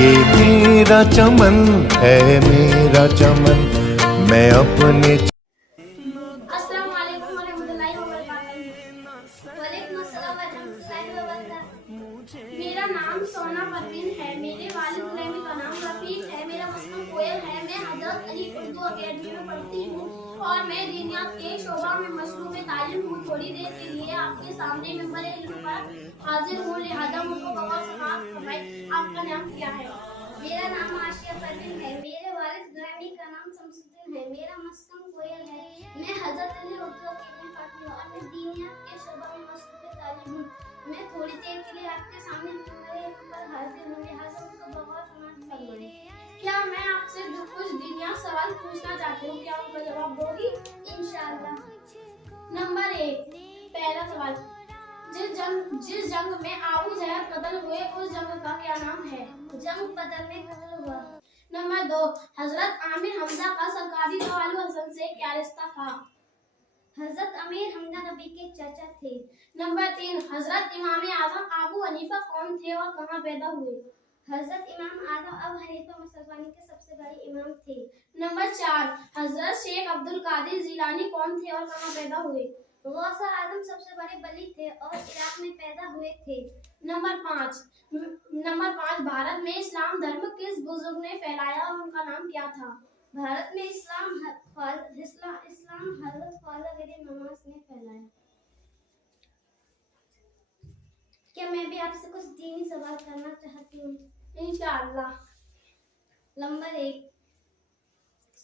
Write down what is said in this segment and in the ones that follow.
ये मेरा चमन है, मेरा चमन, मैं अपने अस्सलाम वालेकुम वरहमतुल्लाहि वबरकातुहू। वालेकुम अस्सलाम वरहमतुल्लाहि वबरकातुहू। मेरा नाम सोना परवीन है। मेरे वालिद गुलामी का नाम रफीक है। मेरा मस्कन कोयल है। मैं हजरत अली उर्दू अकेडमी में पढ़ती हूँ और मैं दीनियात के शोबा में मशरूब तालीम हूँ। थोड़ी देर के लिए आपके सामने मिंबर इल्म पर हाजिर हूँ, लिहाजा मुझको बगौर समाअत फरमाएं। आपका नाम क्या है? मेरा नाम आशिया परवीन है। मेरे वालिद गुलामी का नाम शमसुद्दीन है। मेरा मस्कन कोयल है। मैं हजरत अली उर्दू अकेडमी में पढ़ती हूँ और मैं दीनियात के शोबा में मशरूब तालीम हूँ। मैं थोड़ी देर के लिए आपके सामने मिंबर इल्म पर हाजिर हूँ, लिहाजा मुझको बगौर समाअत फरमाएं। क्या मैं आपसे जो कुछ दीनियात सवाल पूछना चाहती हूँ, क्या उनका जवाब दोगी? इंशाअल्लाह। नंबर 1, पहला सवाल, जिस जंग में आबू जहल कत्ल हुए उस जंग का क्या नाम है? जंग बदर में कत्ल हुआ। नंबर 2, हजरत आमिर हमजा का सरकारी दवालू हसन से क्या रिश्ता था? हजरत आमिर हमजा नबी के चाचा थे। नंबर 3, हजरत इमाम आजम अबू हनीफा कौन थे और कहाँ पैदा हुए? हजरत इमाम आजम अबू हनीफा मुसलमानों के सबसे बड़े इमाम थे। नंबर 4, हजरत शेख अब्दुल कादिर जिलानी कौन थे और कहाँ पैदा हुए? गौसे आजम सबसे बड़े वली थे और इराक में पैदा हुए थे। नंबर 5, भारत में इस्लाम धर्म किस बुजुर्ग ने फैलाया और उनका नाम क्या था? भारत में इस्लाम हजरत ख्वाजा गरीब नवाज ने फैलाया। क्या मैं भी आपसे कुछ दीनी सवाल करना चाहती हूँ? इंशाअल्लाह। नंबर 1,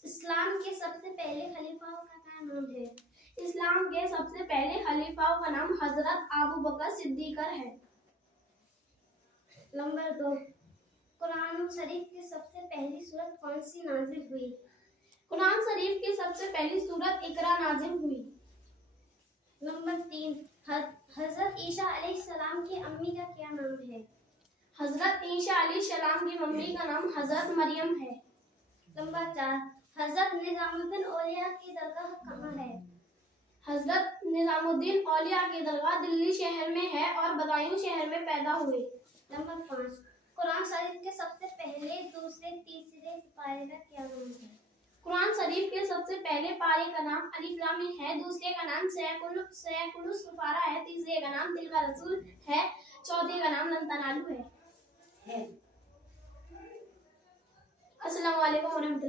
इस्लाम के सबसे पहले खलीफा का क्या नाम है? इस्लाम के सबसे पहले खलीफा का नाम हजरत अबू बकर सिद्दीक है। नंबर 2, कुरान शरीफ की सबसे पहली सूरत कौन सी नाजिल हुई? कुरान शरीफ की सबसे पहली सूरत इकरा नाजिल हुई। नंबर 3, हजरत ईसा अलैहिस्सलाम की अम्मी का क्या नाम है? हजरत ईसा अलैहिस्सलाम की मम्मी का नाम हजरत मरियम है। नंबर 4, हजरत निजामुद्दीन औलिया की दरगाह कहाँ है? हजरत निजामुद्दीन औलिया की दरगाह दिल्ली शहर में है और बदायूं शहर में पैदा हुए। नंबर 5, कुरान शरीफ के सबसे पहले, दूसरे, तीसरे पारे का क्या नाम है? कुरान शरीफ के सबसे पहले पारे का नाम अलिफ लाम मीम है, दूसरे का नाम सैकुलुस कुफारा है, तीसरे का नाम तिलका रसूल है, चौथे का नाम लन तनालू है। अस्सलाम वालेकुम वरहमतुल्लाह।